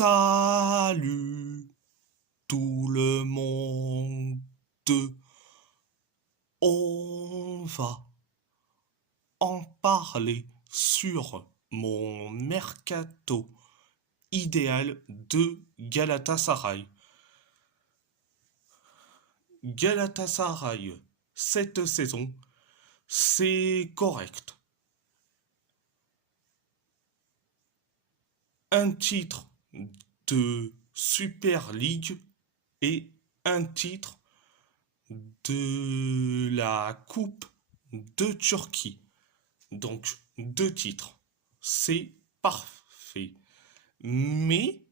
Salut tout le monde, on va en parler sur mon mercato idéal de Galatasaray. Galatasaray, cette saison, c'est correct. Un titre de Super League et un titre de la Coupe de Turquie. Donc, deux titres. C'est parfait. Mais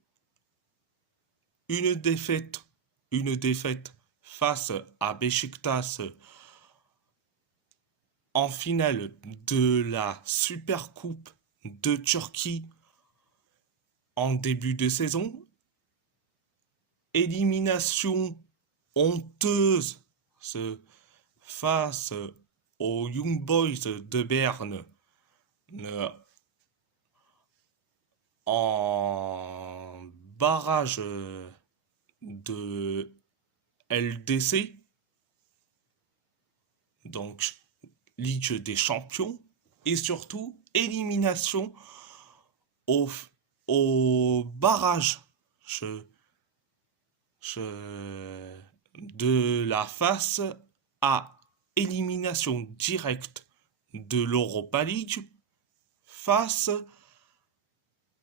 une défaite, une défaite face à Beşiktaş en finale de la Super Coupe de Turquie en début de saison, élimination honteuse face aux Young Boys de Berne en barrage de LDC, donc Ligue des Champions, et surtout élimination au, au barrage de la face à élimination directe de l'Europa League face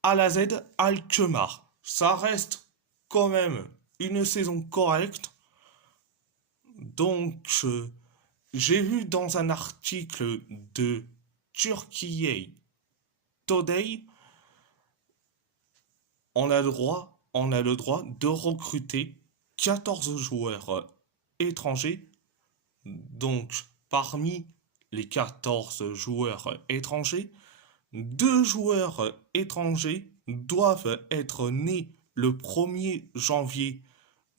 à la Z Alkmaar. Ça reste quand même une saison correcte. Donc, j'ai vu dans un article de Turkey Today, on a le droit de recruter 14 joueurs étrangers. Donc, parmi les 14 joueurs étrangers, 2 joueurs étrangers doivent être nés le 1er janvier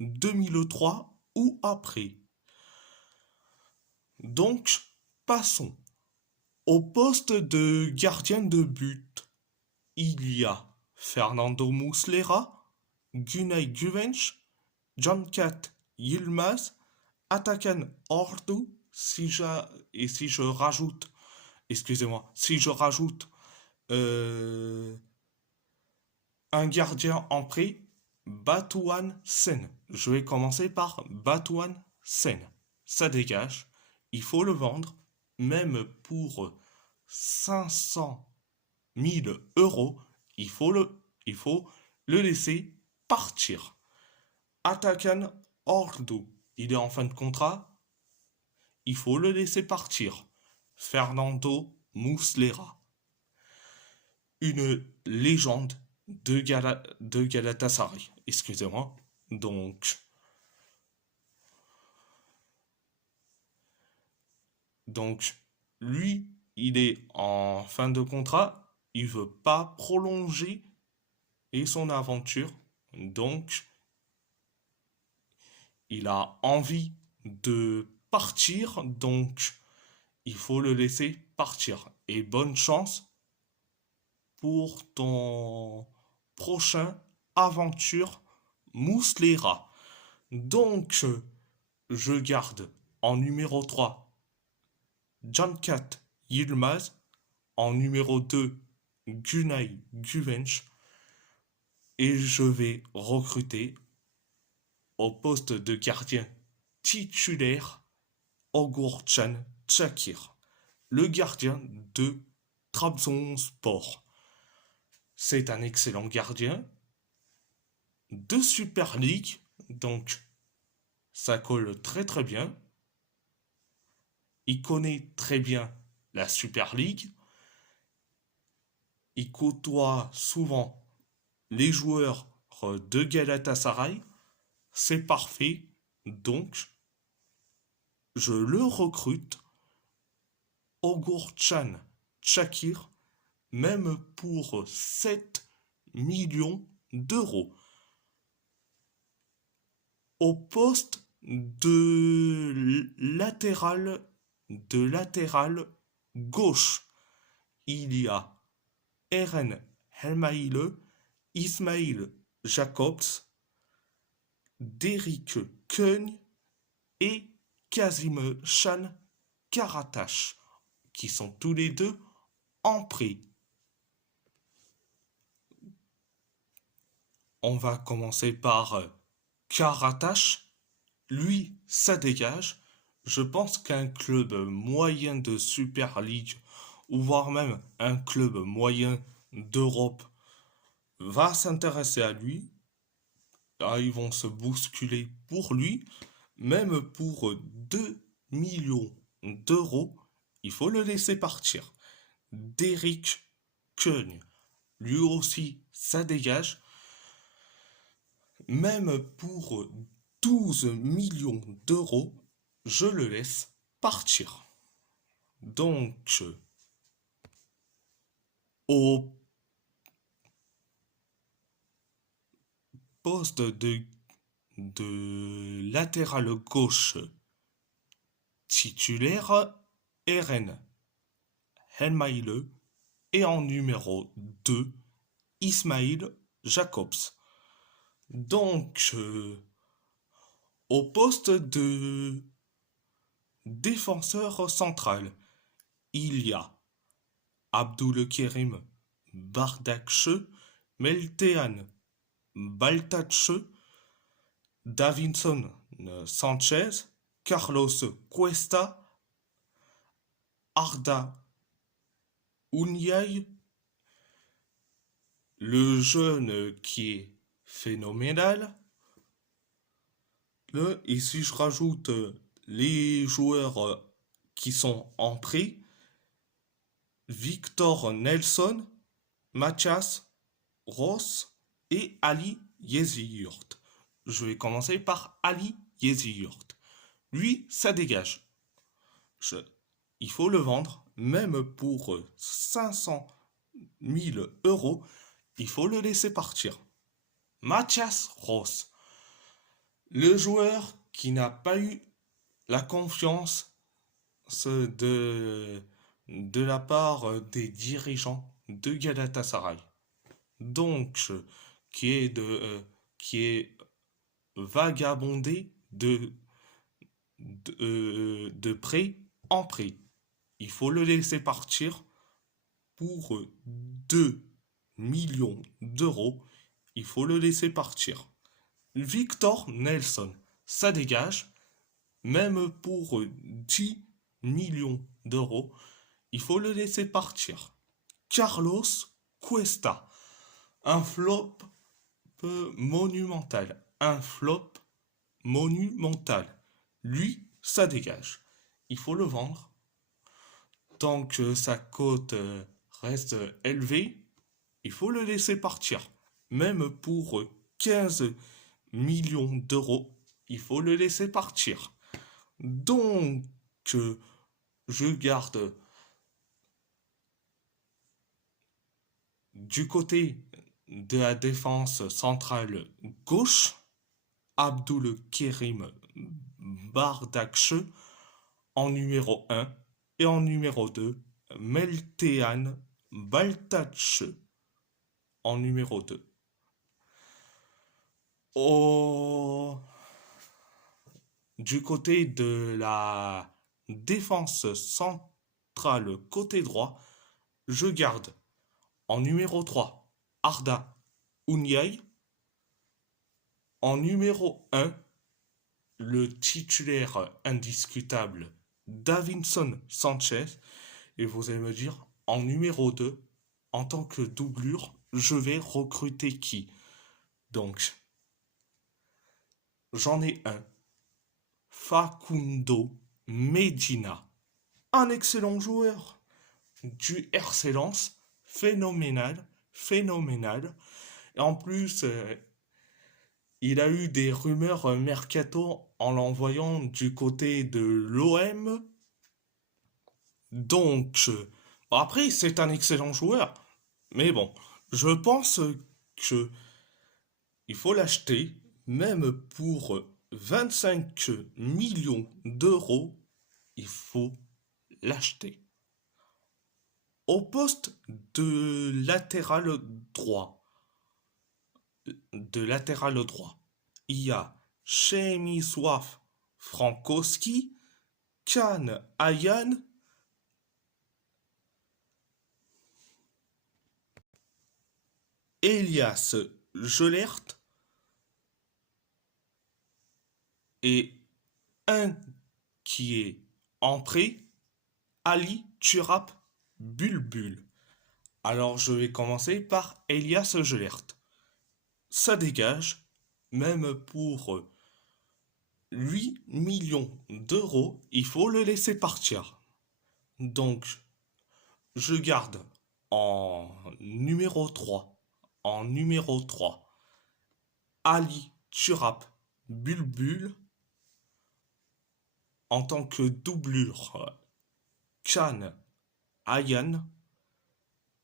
2003 ou après. Donc, passons. Au poste de gardien de but, il y a Fernando Muslera, Günay Güvenç, Cankat Yılmaz, Atakan Ordu, si je rajoute, excusez-moi, si je rajoute un gardien en prêt, Batuhan Sen. Je vais commencer par Batuhan Sen. Ça dégage, il faut le vendre, même pour 500 000 euros, il faut le laisser partir. Atakan Ordu, il est en fin de contrat, il faut le laisser partir. Fernando Muslera, une légende de Galatasaray, excusez-moi. Donc, lui, il est en fin de contrat, il veut pas prolonger et son aventure, donc il a envie de partir, donc il faut le laisser partir. Et bonne chance pour ton prochain aventure Muslera. Donc, je garde en numéro 3 Cankat Yılmaz, en numéro 2 Günay Güvenç, et je vais recruter au poste de gardien titulaire Ogurcan Çakır, le gardien de Trabzonspor. C'est un excellent gardien de Super League, donc ça colle très très bien. Il connaît très bien la Super League. Il côtoie souvent les joueurs de Galatasaray. C'est parfait, donc je le recrute. Ogurcan Çakır, même pour 7 millions d'euros. Au poste de latéral gauche, il y a Eren Helmaile, Ismail Jacobs, Derrick Keuny et Kazim Chan Karatash, qui sont tous les deux en prêt. On va commencer par Karatash. Lui, ça dégage. Je pense qu'un club moyen de Super League, ou voire même un club moyen d'Europe, va s'intéresser à lui. Là, ils vont se bousculer pour lui. Même pour 2 millions d'euros, il faut le laisser partir. Derrick Keuny, lui aussi, ça dégage. Même pour 12 millions d'euros, je le laisse partir. Donc, au poste de latéral gauche titulaire, Eren Helmaile et en numéro 2, Ismail Jacobs. Donc, au poste de défenseur central, il y a Abdülkerim Bardakche, Meltean Baltache, Davinson Sanchez, Carlos Cuesta, Arda Ounyai, le jeune qui est phénoménal. Et si je rajoute les joueurs qui sont en prêt, Victor Nelson, Mathias Ross et Ali Yeziyurt. Je vais commencer par Ali Yeziyurt. Lui, ça dégage. Il faut le vendre, même pour 500 000 euros, il faut le laisser partir. Mathias Ross, le joueur qui n'a pas eu la confiance de la part des dirigeants de Galatasaray. Donc, qui est vagabondé de prêt en prêt. Il faut le laisser partir pour 2 millions d'euros. Il faut le laisser partir. Victor Nelson, ça dégage. Même pour 10 millions d'euros, il faut le laisser partir. Carlos Cuesta, un flop monumental. Un flop monumental. Lui, ça dégage. Il faut le vendre. Tant que sa cote reste élevée, il faut le laisser partir. Même pour 15 millions d'euros, il faut le laisser partir. Donc, je garde du côté de la défense centrale gauche, Abdülkerim Bardakche en numéro 1 et en numéro 2, Meltean Baltache en numéro 2. Du côté de la défense centrale côté droit, je garde en numéro 3 Arda Ounyai, en numéro 1 le titulaire indiscutable Davinson Sanchez, et vous allez me dire, en numéro 2, en tant que doublure, je vais recruter qui? Donc, j'en ai un. Facundo Medina. Un excellent joueur du RC Lens. Phénoménal, phénoménal. Et en plus, il a eu des rumeurs mercato en l'envoyant du côté de l'OM. Donc, après, c'est un excellent joueur. Mais bon, je pense que il faut l'acheter, même pour 25 millions d'euros, il faut l'acheter. Au poste de latéral droit, de latéral droit. Il y a Przemysław Frankowski, Can Ayan, Elias Gelert et un qui est en prêt, Ali Turap Bulbul. Alors je vais commencer par Elias Gelert. Ça dégage, même pour 8 millions d'euros, il faut le laisser partir. Donc je garde en numéro 3, Ali Turap Bulbul en tant que doublure Can Ayan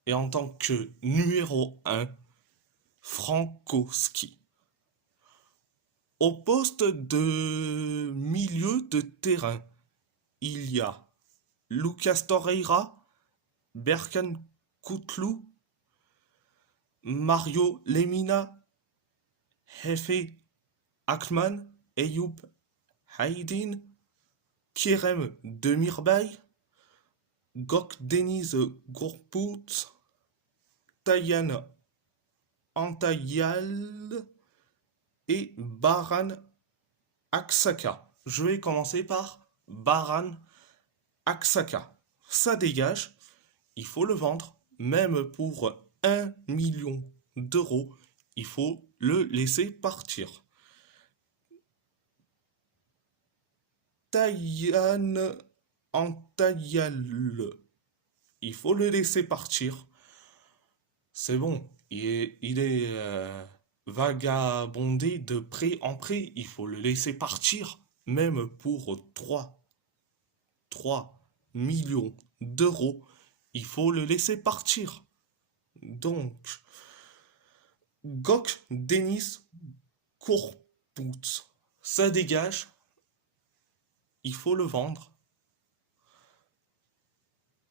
et en tant que numéro 1 Frankowski. Au poste de milieu de terrain, il y a Lucas Torreira, Berkan Kutlu, Mario Lemina, Hefe Akman, Eyüp Haydin, Kerem Demirbay, Gok Deniz Gourpout, Tayan Antayal et Baran Aksaka. Je vais commencer par Baran Aksaka. Ça dégage, il faut le vendre, même pour 1 million d'euros, il faut le laisser partir. Tayan Antayal, il faut le laisser partir. C'est bon, il est vagabondé de près en près, il faut le laisser partir, même pour 3 millions d'euros, il faut le laisser partir. Donc, Gok Denis Kourpout, ça dégage, il faut le vendre.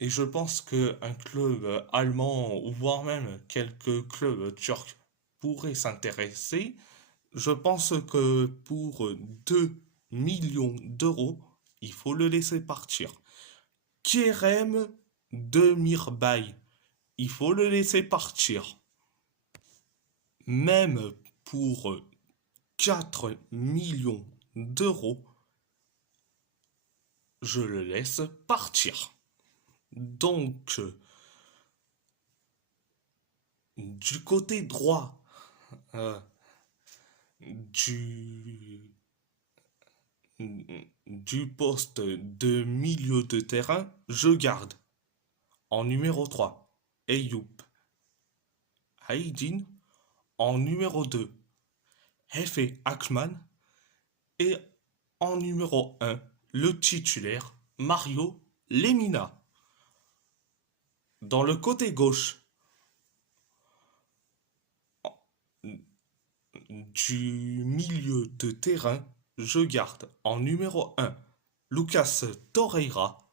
Et je pense qu'un club allemand, voire même quelques clubs turcs pourraient s'intéresser. Je pense que pour 2 millions d'euros, il faut le laisser partir. Kerem Demirbay, il faut le laisser partir. Même pour 4 millions d'euros, je le laisse partir. Donc, du côté droit euh, du, du poste de milieu de terrain, je garde en numéro 3 Eyüp Haydin, en numéro 2 Hefe Akman et en numéro 1 le titulaire Mario Lemina. Dans le côté gauche du milieu de terrain, je garde en numéro 1 Lucas Torreira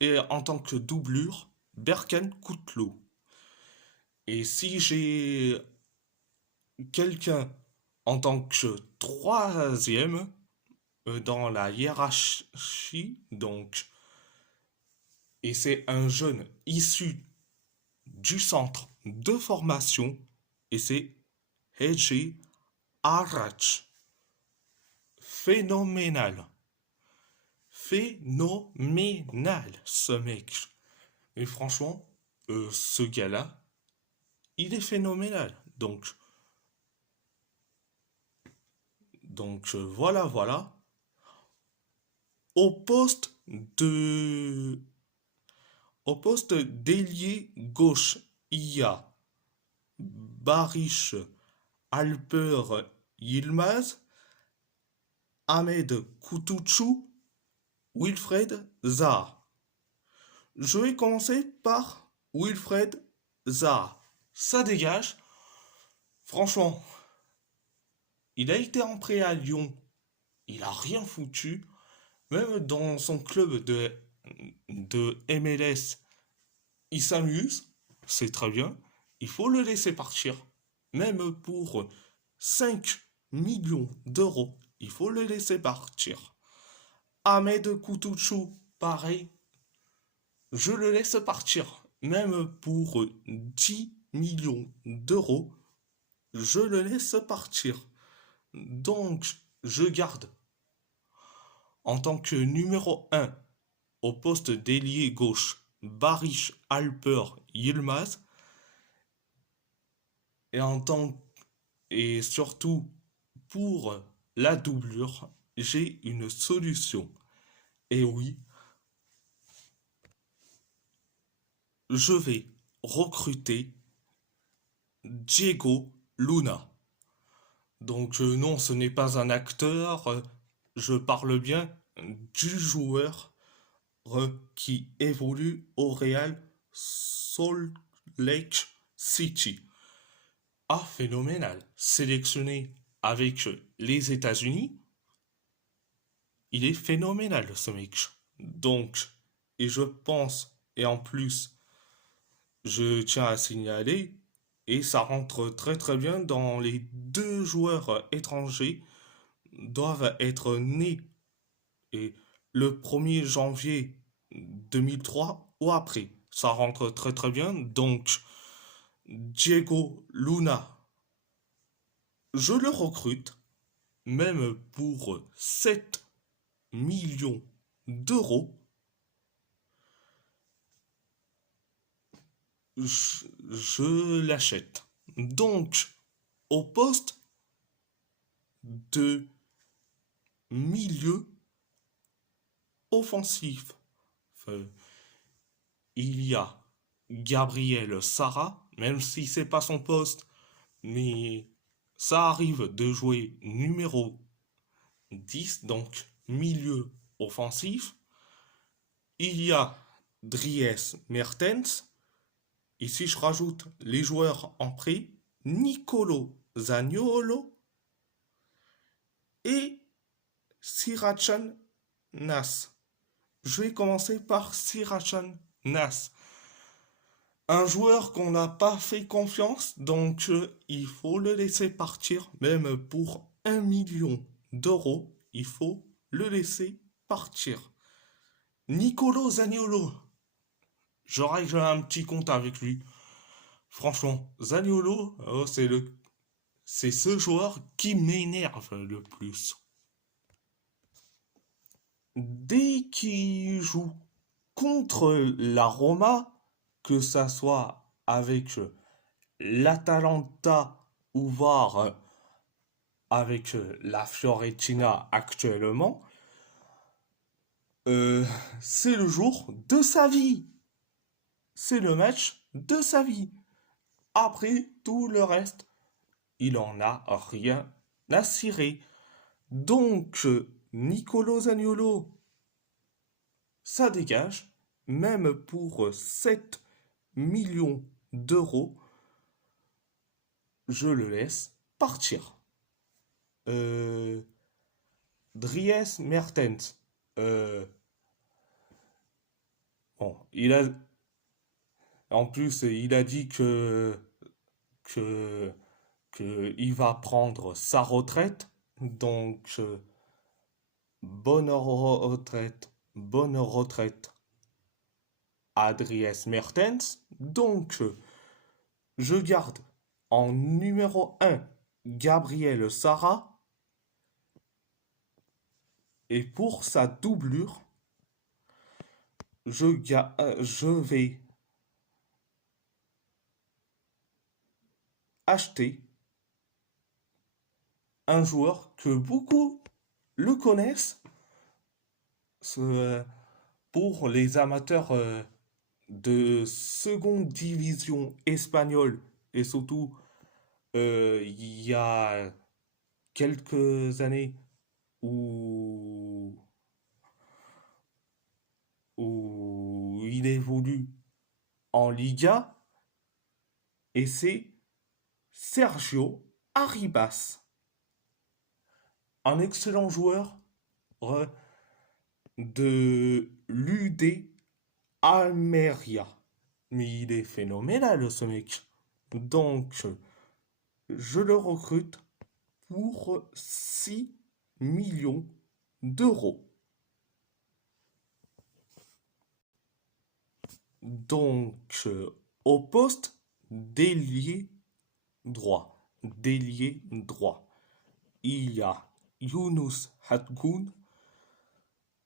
et en tant que doublure Berkan Kutlu. Et si j'ai quelqu'un en tant que troisième dans la hiérarchie, donc, et c'est un jeune issu du centre de formation, et c'est Hege Arach. Phénoménal. Phénoménal, ce mec. Et franchement, ce gars-là, il est phénoménal. Donc voilà, voilà. Au poste de... Au poste d'ailier gauche, il y a Barış Alper Yilmaz, Ahmed Kutucu, Wilfred Zaha. Je vais commencer par Wilfred Zaha. Ça dégage. Franchement, il a été en prêt à Lyon. Il a rien foutu. Même dans son club de MLS, il s'amuse. C'est très bien. Il faut le laisser partir. même pour 5 millions d'euros, il faut le laisser partir. Ahmed Kutucu, pareil, je le laisse partir. Même pour 10 millions d'euros, je le laisse partir. Donc, je garde en tant que numéro un au poste d'ailier gauche Barış Alper Yilmaz et en tant et surtout pour la doublure, j'ai une solution. Et oui, je vais recruter Diego Luna. Donc non, ce n'est pas un acteur, je parle bien du joueur qui évolue au Real Salt Lake City. Ah, phénoménal. Sélectionné avec les États-Unis, il est phénoménal ce mec. Donc, et je pense, et en plus, je tiens à signaler, et ça rentre très très bien dans les deux joueurs étrangers doivent être nés et le 1er janvier 2003 ou après. Ça rentre très très bien. Donc, Diego Luna, je le recrute, même pour 7 millions d'euros. Je l'achète. Donc, au poste de milieu offensif, enfin, il y a Gabriel Sara, même si c'est pas son poste, mais ça arrive de jouer numéro 10, donc milieu offensif. Il y a Dries Mertens. Ici, je rajoute les joueurs en prêt, Nicolo Zaniolo et Sirachan Nas. Je vais commencer par Sirachan Nas. Un joueur qu'on n'a pas fait confiance, donc il faut le laisser partir, même pour 1 million d'euros, il faut le laisser partir. Nicolo Zaniolo, je règle un petit compte avec lui. Franchement, Zaniolo, oh, c'est ce joueur qui m'énerve le plus. Dès qu'il joue contre la Roma, que ça soit avec l'Atalanta ou voire avec la Fiorentina actuellement, euh, c'est le jour de sa vie. C'est le match de sa vie. Après tout le reste, il en a rien à cirer. Donc, Nicolo Zaniolo, ça dégage, même pour 7 millions d'euros, je le laisse partir. Euh, Dries Mertens, euh, bon, en plus, il a dit que, que il va prendre sa retraite, donc bonne retraite à Dries Mertens. Donc, je garde en numéro un Gabriel Sara. Et pour sa doublure, je vais acheter un joueur que beaucoup le connaissent pour les amateurs de seconde division espagnole et surtout il y a quelques années où, où il évolue en Liga et c'est Sergio Arribas, un excellent joueur de l'UD Almeria. Mais il est phénoménal ce mec. Donc, je le recrute pour 6 millions d'euros. Donc, au poste d'ailier droit, il y a Younous Hatgoun,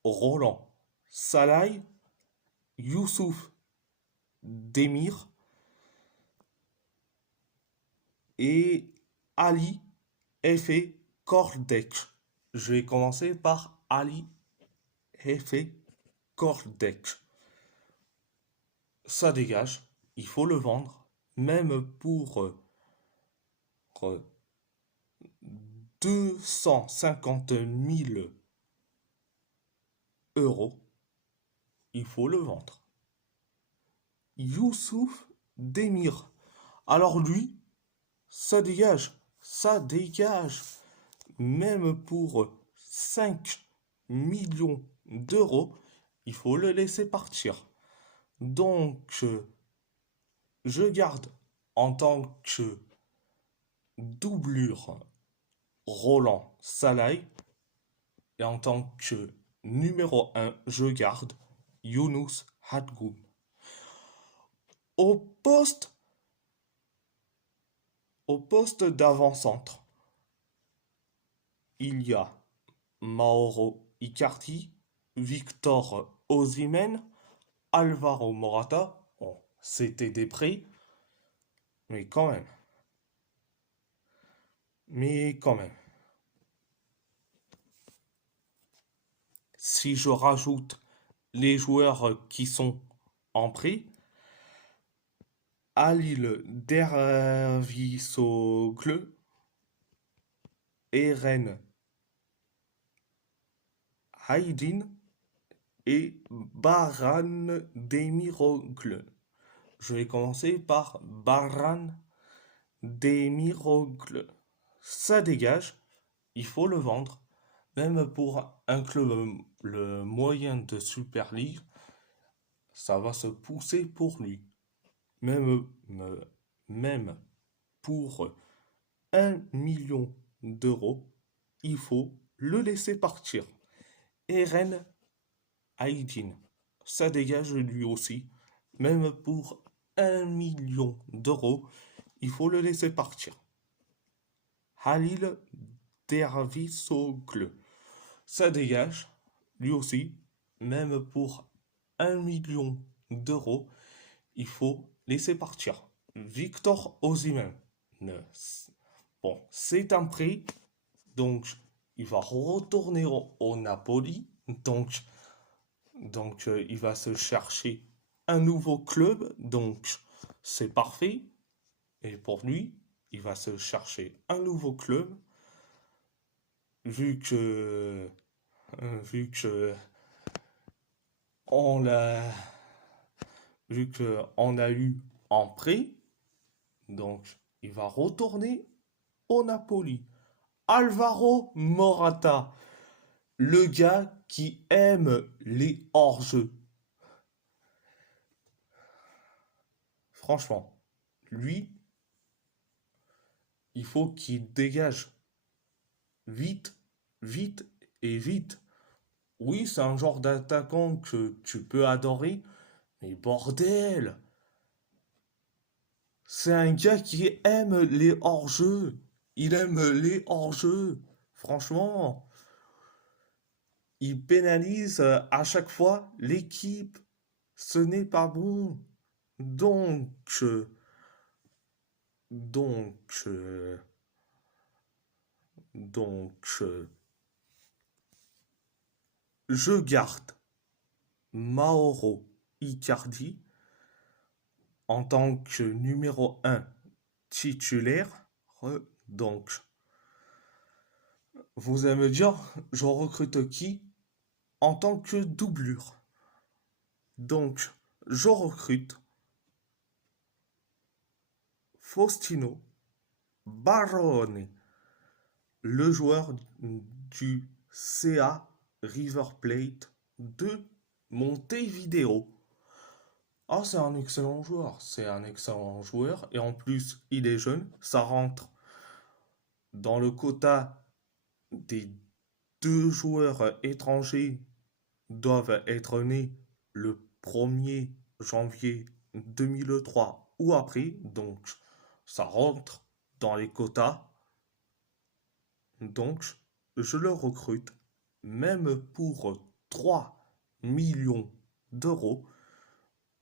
Roland Salai, Youssouf Demir et Ali Efe Kordec. Je vais commencer par Ali Efe Kordec. Ça dégage, il faut le vendre, même pour 250 000 euros, il faut le vendre. Youssouf Demir. Alors lui, ça dégage, même pour 5 millions d'euros, il faut le laisser partir. Donc, je garde en tant que doublure Roland Salai et en tant que numéro un, je garde Younous Hatgoum. Au poste, au poste d'avant-centre, il y a Mauro Icardi, Victor Osimhen, Alvaro Morata. Bon, c'était des prix, mais quand même. Mais quand même. Si je rajoute les joueurs qui sont en prix, Halil Dervisoglu, Eren Aydin et Baran Demiroglu. Je vais commencer par Baran Demiroglu. Ça dégage, il faut le vendre. Même pour un club le moyen de Super League, ça va se pousser pour lui. Même pour 1 million d'euros, il faut le laisser partir. Eren Aydin, ça dégage lui aussi. Même pour 1 million d'euros, il faut le laisser partir. Halil Dervisoglu, ça dégage lui aussi. Même pour 1 million d'euros, il faut laisser partir. Victor Osimhen, bon, c'est un prix, donc il va retourner au Napoli, donc il va se chercher un nouveau club, donc c'est parfait. Et pour lui, il va se chercher un nouveau club, vu que, vu que on l'a, vu que on a eu en prêt, donc il va retourner au Napoli. Alvaro Morata, le gars qui aime les hors-jeux. Franchement, lui, il faut qu'il dégage vite, vite et vite. Oui, c'est un genre d'attaquant que tu peux adorer, mais bordel, c'est un gars qui aime les hors-jeux. Il aime les hors-jeux. Franchement, il pénalise à chaque fois l'équipe. Ce n'est pas bon. Donc, euh, donc, euh, donc, je garde Mauro Icardi en tant que numéro un titulaire. Donc, vous allez me dire, je recrute qui en tant que doublure? Donc, je recrute Faustino Barone, le joueur du CA River Plate de Montevideo. Ah, c'est un excellent joueur, et en plus, il est jeune, ça rentre dans le quota des deux joueurs étrangers doivent être nés le 1er janvier 2003 ou après, donc ça rentre dans les quotas, donc je le recrute, même pour 3 millions d'euros,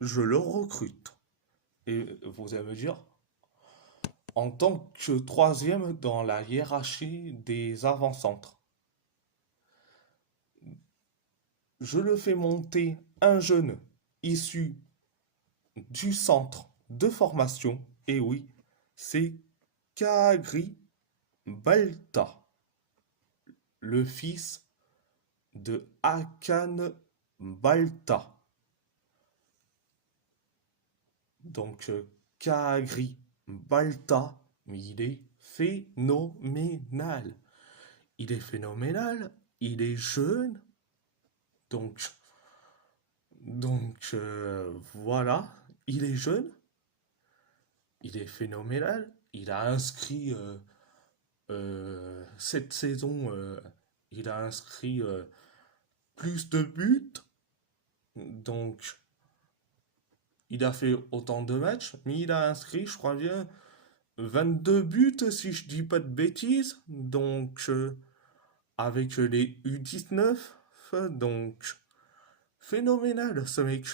je le recrute. Et vous allez me dire, en tant que troisième dans la hiérarchie des avant-centres, je le fais monter un jeune issu du centre de formation, et oui, c'est Kagri Balta, le fils de Hakan Balta. Donc, Kagri Balta, il est phénoménal. Il est phénoménal, il est jeune, donc, voilà, il est jeune, il est phénoménal. Il a inscrit cette saison, il a inscrit plus de buts. Donc, il a fait autant de matchs, mais il a inscrit, je crois bien, 22 buts, si je dis pas de bêtises. Donc, avec les U19, donc, phénoménal ce mec.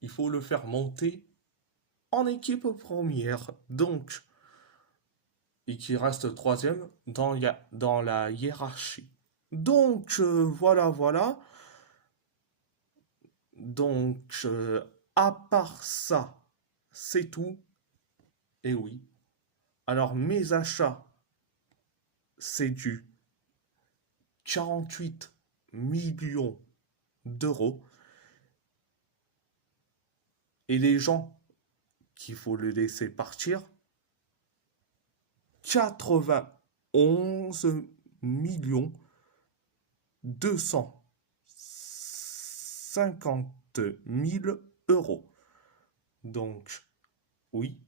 Il faut le faire monter en équipe première. Donc, et qui reste troisième dans la hiérarchie. Donc, voilà, voilà. Donc, à part ça, c'est tout. Et oui. Alors, mes achats, c'est du 48 millions d'euros. Et les gens qu'il faut le laisser partir, 91 millions 250 000 euros. Donc, oui,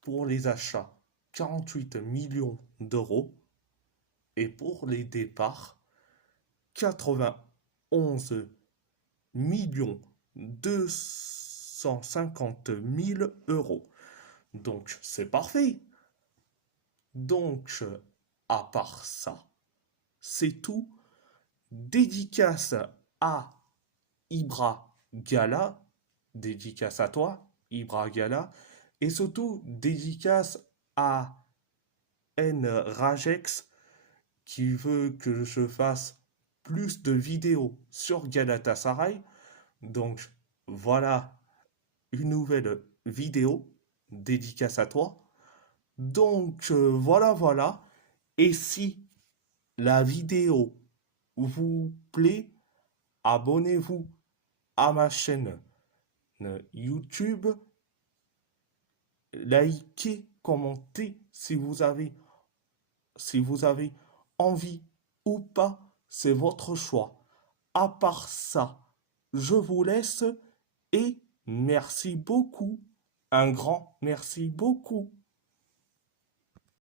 pour les achats, 48 millions d'euros. Et pour les départs, 91 millions 250 000 euros. Donc, c'est parfait. Donc, à part ça, c'est tout. Dédicace à Ibra Gala. Dédicace à toi, Ibra Gala. Et surtout, dédicace à N Rajex qui veut que je fasse plus de vidéos sur Galatasaray. Donc, voilà une nouvelle vidéo. Dédicace à toi. Donc, voilà, voilà. Et si la vidéo vous plaît, abonnez-vous à ma chaîne YouTube, likez, commentez si vous avez envie ou pas, c'est votre choix. À part ça, je vous laisse et merci beaucoup. Un grand merci beaucoup.